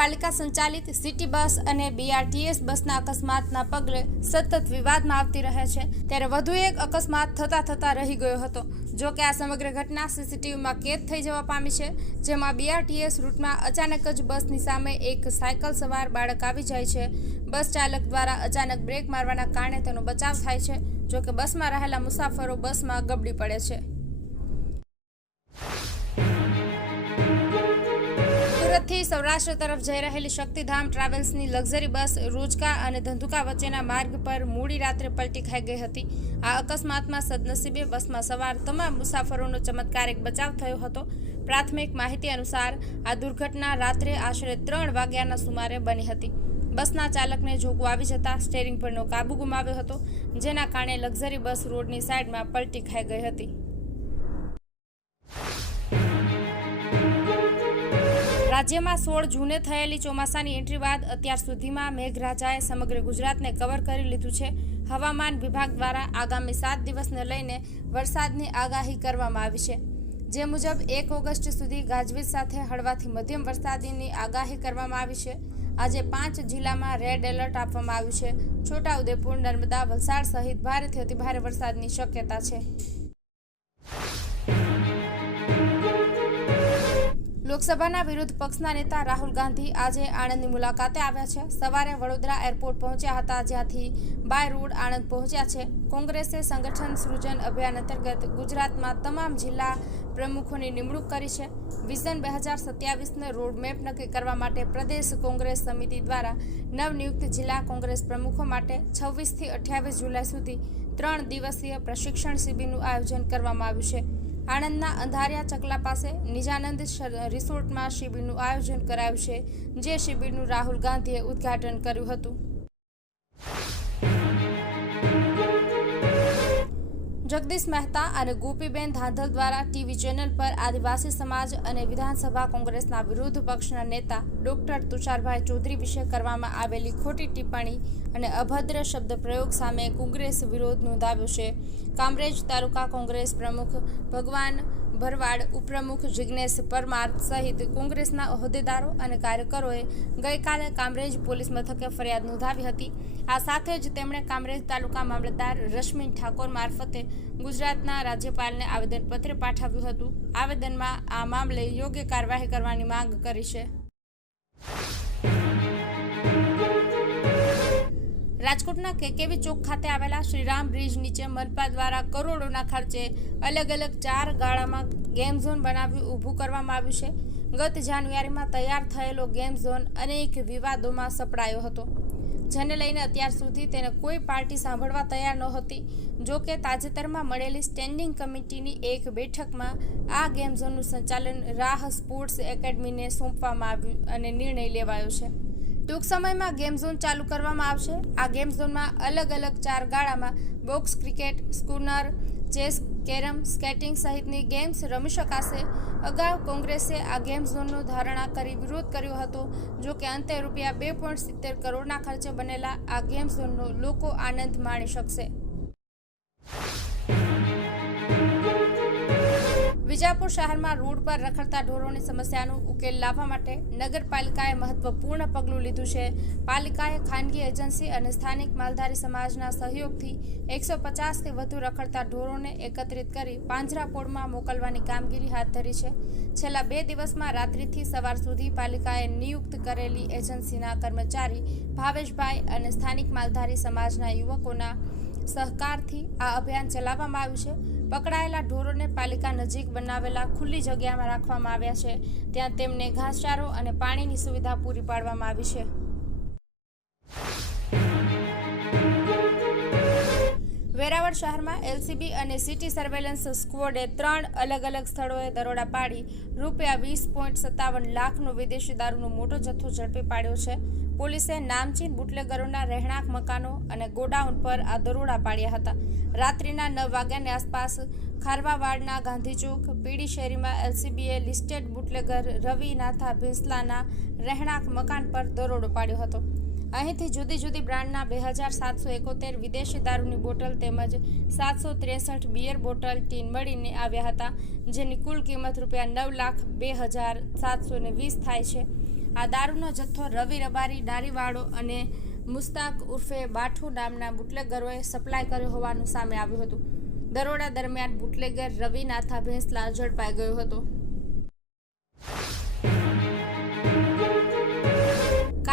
નગરપાલિકા સંચાલિત city bus અને બીઆરટીએસ બસના અકસ્માતના પગલે સતત વિવાદમાં આવતી રહે છે. ત્યારે વધુ એક અકસ્માત થતા થતા રહી ગયો હતો. જો કે આ સમગ્ર ઘટના સીસીટીવીમાં કેદ થઈ જવા પામી છે, જેમાં બીઆરટીએસ રૂટમાં અચાનક જ બસની સામે એક સાયકલ સવાર બાળક આવી જાય છે. બસ ચાલક દ્વારા અચાનક બ્રેક મારવાના કારણે તેનો બચાવ થાય છે, જો કે બસમાં રહેલા મુસાફરો બસમાં ગબડી પડે છે. સુરતથી સૌરાષ્ટ્ર તરફ જઈ રહેલી શક્તિધામ ટ્રાવેલ્સની લક્ઝરી બસ રોજકા અને ધંધુકા વચ્ચેના માર્ગ પર મોડી રાત્રે પલટી ખાઈ ગઈ હતી. આ અકસ્માતમાં સદનસીબે બસમાં સવાર તમામ મુસાફરોનો ચમત્કારિક બચાવ થયો હતો. પ્રાથમિક માહિતી અનુસાર, આ દુર્ઘટના રાત્રે આશરે ત્રણ વાગ્યાના સુમારે બની હતી. બસના ચાલકને જોગું આવી જતા સ્ટેરિંગ પરનો કાબુ ગુમાવ્યો હતો, જેના કારણે લક્ઝરી બસ રોડની સાઈડમાં પલટી ખાઈ ગઈ હતી. રાજ્યમાં સોળ જૂને થયેલી ચોમાસાની એન્ટ્રી બાદ અત્યાર સુધીમાં મેઘરાજાએ સમગ્ર ગુજરાતને કવર કરી લીધું છે. હવામાન વિભાગ દ્વારા આગામી સાત દિવસને લઈને વરસાદની આગાહી કરવામાં આવી છે. જે મુજબ, એક ઓગસ્ટ સુધી ગાજવીજ સાથે હળવાથી મધ્યમ વરસાદની આગાહી કરવામાં આવી છે. આજે પાંચ જિલ્લામાં રેડ એલર્ટ આપવામાં આવ્યું છે. છોટાઉદેપુર, નર્મદા, વલસાડ સહિત ભારેથી અતિભારે વરસાદની શક્યતા છે. લોકસભાના વિરોધ પક્ષના નેતા રાહુલ ગાંધી આજે આણંદની મુલાકાતે આવ્યા છે. સવારે વડોદરા એરપોર્ટ પહોંચ્યા હતા, જ્યાંથી બાય રોડ આણંદ પહોંચ્યા છે. કોંગ્રેસે સંગઠન સૃજન અભિયાન અંતર્ગત ગુજરાતમાં તમામ જિલ્લા પ્રમુખોની નિમણૂક કરી છે. વિઝન બે હજાર સત્યાવીસને રોડમેપ નક્કી કરવા માટે પ્રદેશ કોંગ્રેસ સમિતિ દ્વારા નવનિયુક્ત જિલ્લા કોંગ્રેસ પ્રમુખો માટે છવ્વીસથી અઠ્યાવીસ જુલાઈ સુધી ત્રણ દિવસીય પ્રશિક્ષણ શિબિરનું આયોજન કરવામાં આવ્યું છે. આણંદના અંધારિયા ચકલા પાસે નિજાનંદ રિસોર્ટમાં શિબિરનું આયોજન કરાયું છે, જે શિબિરનું રાહુલ ગાંધીએ ઉદ્ઘાટન કર્યું હતું. જગદીશ મહેતા અને ગોપીબેન ધાંધલ દ્વારા ટીવી ચેનલ પર આદિવાસી સમાજ અને વિધાનસભા કોંગ્રેસના વિરોધ પક્ષના નેતા ડોક્ટર તુષારભાઈ ચૌધરી વિશે કરવામાં આવેલી ખોટી ટિપ્પણી અને અભદ્ર શબ્દ પ્રયોગ સામે કોંગ્રેસ વિરોધ નોંધાવ્યો છે. કામરેજ તાલુકા કોંગ્રેસ પ્રમુખ ભગવાન ભરવાડ ઉપપ્રમુખ જિગ્નેશ પરમાર સહિત કોંગ્રેસના હોદ્દેદારો અને કાર્યકરોએ ગઈકાલે કામરેજ પોલીસ મથકે ફરિયાદ નોંધાવી હતી. આ સાથે જ તેમણે કામરેજ તાલુકા મામલતદાર રશ્મિન ઠાકોર મારફતે ગુજરાતના રાજ્યપાલને આવેદનપત્ર પાઠવ્યું હતું. આવેદનમાં આ મામલે યોગ્ય કાર્યવાહી કરવાની માંગ કરી છે. રાજકોટના કેકેવી ચોક ખાતે આવેલા શ્રીરામ બ્રિજ નીચે મનપા દ્વારા કરોડોના ખર્ચે અલગ અલગ ચાર ગાળામાં ગેમ ઝોન બનાવી ઊભું કરવામાં આવ્યું છે. ગત જાન્યુઆરીમાં તૈયાર થયેલો ગેમ ઝોન અનેક વિવાદોમાં સપડાયો હતો. જેને લઈને અત્યાર સુધી તેને કોઈ પાર્ટી સાંભળવા તૈયાર નહોતી. જો કે તાજેતરમાં મળેલી સ્ટેન્ડિંગ કમિટીની એક બેઠકમાં આ ગેમ ઝોનનું સંચાલન રાહ સ્પોર્ટ્સ એકેડમીને સોંપવામાં આવ્યું અને નિર્ણય લેવાયો છે. ટૂંક સમયમાં ગેમ ઝોન ચાલુ કરવામાં આવશે. આ ગેમ ઝોનમાં અલગ અલગ ચાર ગાળામાં box cricket, snooker, chess, carrom, skating સહિતની ગેમ્સ રમી શકાશે. અગાઉ કોંગ્રેસે આ ગેમ ઝોનનું ધારણા કરી વિરોધ કર્યો હતો, જો કે અંતે રૂપિયા બે પોઈન્ટ સિત્તેર કરોડના ખર્ચે બનેલા આ ગેમ ઝોનનો લોકો આનંદ માણી શકશે. વિજાપુર શહેરમાં રોડ પર રખડતા ઢોરોની સમસ્યાનો ઉકેલ લાવવા માટે નગરપાલિકાએ મહત્વપૂર્ણ પગલું લીધું છે. પાલિકાએ ખાનગી એજન્સી અને સ્થાનિક માલધારી સમાજના સહયોગથી એકસો પચાસથી વધુ રખડતા ઢોરોને એકત્રિત કરી પાંજરાપોળમાં મોકલવાની કામગીરી હાથ ધરી છે. છેલ્લા બે દિવસમાં રાત્રિથી સવાર સુધી પાલિકાએ નિયુક્ત કરેલી એજન્સીના કર્મચારી ભાવેશભાઈ અને સ્થાનિક માલધારી સમાજના યુવકોના સહકારથી આ અભિયાન ચલાવવામાં આવ્યું છે. પકડાયેલા ઢોરોને પાલિકા નજીક બનાવેલા ખુલ્લી જગ્યામાં રાખવામાં આવ્યા છે. ત્યાં તેમને ઘાસચારો અને પાણીની સુવિધા પૂરી પાડવામાં આવી છે. વેરાવળ શહેરમાં એલસીબી અને સિટી સર્વેલન્સ સ્કવોડે ત્રણ અલગ અલગ સ્થળોએ દરોડા પાડી રૂપિયા વીસ પોઈન્ટ સત્તાવન લાખનો વિદેશી દારૂનો મોટો જથ્થો ઝડપી પાડ્યો છે. પોલીસે નામચીન બુટલેગરોના રહેણાંક મકાનો અને ગોડાઉન પર આ દરોડા પાડ્યા હતા. રાત્રિના નવ વાગ્યાની આસપાસ ખારવાવાડના ગાંધી પીડી શેરીમાં એલસીબીએ લિસ્ટેડ બુટલેગર રવિ નાથા ભીંસલાના રહેણાંક મકાન પર દરોડો પાડ્યો હતો. અહીંથી જુદી જુદી બ્રાન્ડના બે હજાર સાતસો એકોતેર વિદેશી દારૂની બોટલ તેમજ સાતસો ત્રેસઠ બિયર બોટલ ટીન મળીને આવ્યા હતા, જેની કુલ કિંમત રૂપિયા નવ લાખ બે હજાર સાતસો ને વીસ થાય છે. આ દારૂનો જથ્થો રવિ રબારી ડારીવાળો અને મુસ્તાક ઉર્ફે બાઠુ નામના બુટલેગરોએ સપ્લાય કર્યો હોવાનું સામે આવ્યું હતું. દરોડા દરમિયાન બુટલેગર રવિ નાથા ભેંસલા ઝડપાઈ ગયો હતો.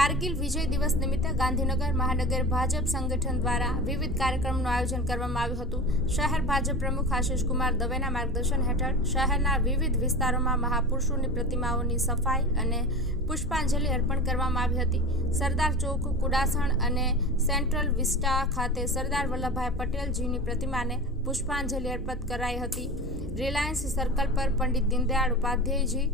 કારગિલ વિજય દિવસ નિમિત્તે ગાંધીનગર મહાનગર ભાજપ સંગઠન દ્વારા વિવિધ કાર્યક્રમનું આયોજન કરવામાં આવ્યું હતું. શહેર ભાજપ પ્રમુખ આશિષ કુમાર દવેના માર્ગદર્શન હેઠળ શહેરના વિવિધ વિસ્તારોમાં મહાપુરુષોની પ્રતિમાઓની સફાઈ અને પુષ્પાંજલિ અર્પણ કરવામાં આવી હતી. સરદાર ચોક, કુડાસણ અને સેન્ટ્રલ વિસ્ટા ખાતે સરદાર વલ્લભભાઈ પટેલજીની પ્રતિમાને પુષ્પાંજલિ અર્પણ કરાઈ હતી. રિલાયન્સ સર્કલ પર પંડિત દીનદયાળ ઉપાધ્યાયજી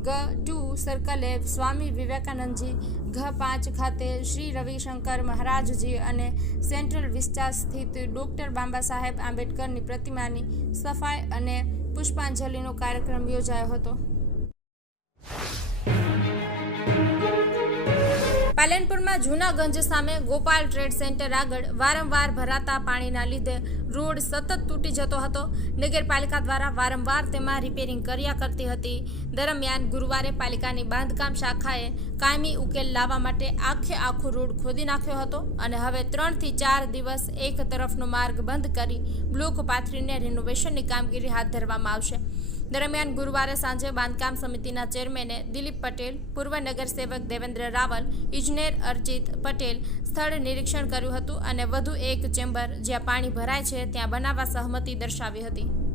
ગ ટુ સર્કલે સ્વામી વિવેકાનંદજી, ઘ પાંચ ખાતે શ્રી રવિશંકર મહારાજજી અને સેન્ટ્રલ વિસ્તાર સ્થિત ડોક્ટર બાંબા સાહેબ આંબેડકરની પ્રતિમાની સફાઈ અને પુષ્પાંજલિનો કાર્યક્રમ યોજાયો હતો. પાલનપુરમાં જૂનાગંજ સામે ગોપાલ ટ્રેડ સેન્ટર આગળ વારંવાર ભરાતા પાણીના લીધે રોડ સતત તૂટી જતો હતો. નગરપાલિકા દ્વારા વારંવાર તેમાં રિપેરિંગ કર્યા કરતી હતી. દરમિયાન ગુરુવારે પાલિકાની બાંધકામ શાખાએ કાયમી ઉકેલ લાવવા માટે આખે આખો રોડ ખોદી નાખ્યો હતો અને હવે ત્રણથી ચાર દિવસ એક તરફનો માર્ગ બંધ કરી બ્લોક પાથરીને રિનોવેશનની કામગીરી હાથ ધરવામાં આવશે. દરમિયાન ગુરુવારે સાંજે બાંધકામ સમિતિના ચેરમેને દિલીપ પટેલ, પૂર્વ નગરસેવક દેવેન્દ્ર રાવલ, ઇજનેર અર્ચિત પટેલ સ્થળ નિરીક્ષણ કર્યું હતું અને વધુ એક ચેમ્બર જ્યાં પાણી ભરાય છે, ત્યાં બનાવવા સહમતિ દર્શાવી હતી.